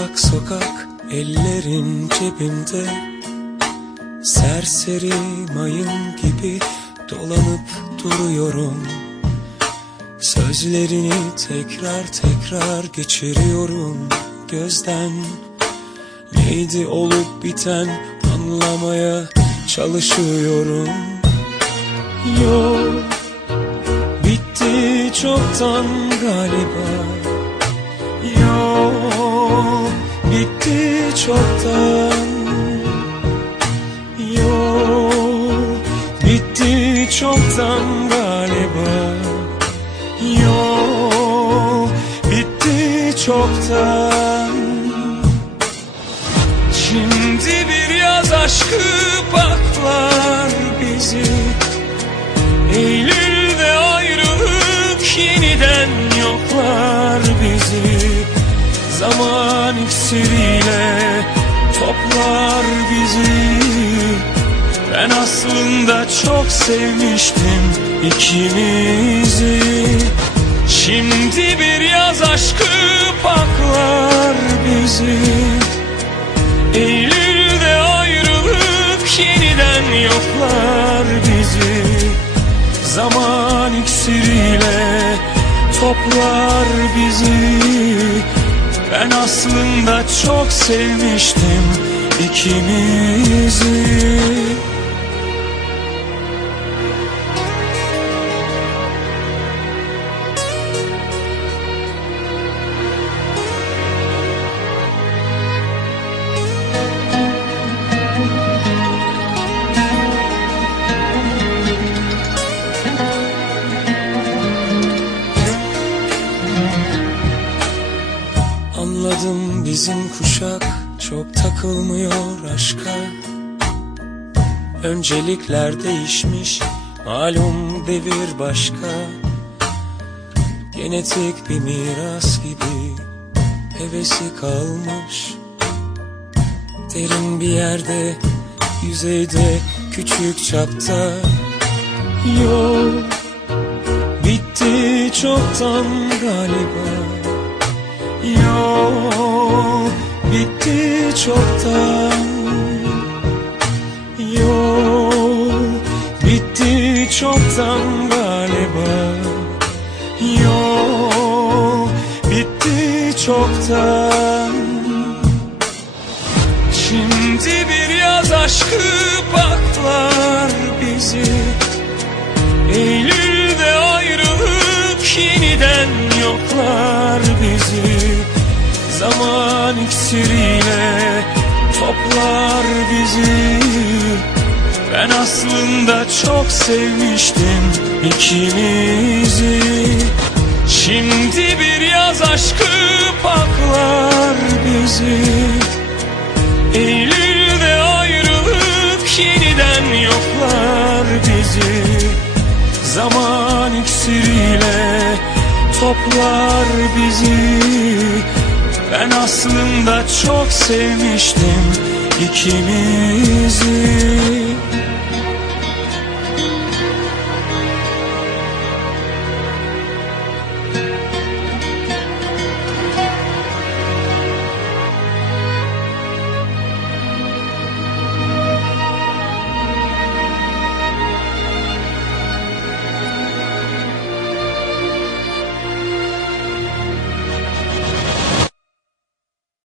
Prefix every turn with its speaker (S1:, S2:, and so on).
S1: Sokak sokak ellerin cebimde Serseri mayın gibi dolanıp duruyorum. Sözlerini tekrar tekrar geçiriyorum gözden. Neydi olup biten anlamaya çalışıyorum. Yok bitti çoktan galiba. Bitti çoktan Yok bitti çoktan galiba. Yok bitti çoktan. Şimdi bir yaz aşkı baklar bizi. Eylül'de ayrılık yeniden yoklar bizi. Zaman iksiriyle toplar bizi. Ben aslında çok sevmiştim ikimizi. Şimdi bir yaz aşkı paklar bizi. Eylül'de ayrılık yeniden yoklar bizi. Zaman iksiriyle toplar bizi Ben aslında çok sevmiştim ikimizi bizim kuşak çok takılmıyor aşka. Öncelikler değişmiş malum devir başka. Genetik bir miras gibi hevesi kalmış. Derin bir yerde yüzeyde küçük çapta. Yok bitti çoktan galiba. Yok bitti çoktan. Yok bitti çoktan galiba. Yok bitti çoktan. Şimdi bir yaz aşkı baklar bizi Zaman iksiriyle toplar bizi. Ben aslında çok sevmiştim ikimizi. Şimdi bir yaz aşkı paklar bizi. Eylül'de ayrılık yeniden yoklar bizi. Zaman iksiriyle toplar bizi Ben aslında çok sevmiştim ikimizi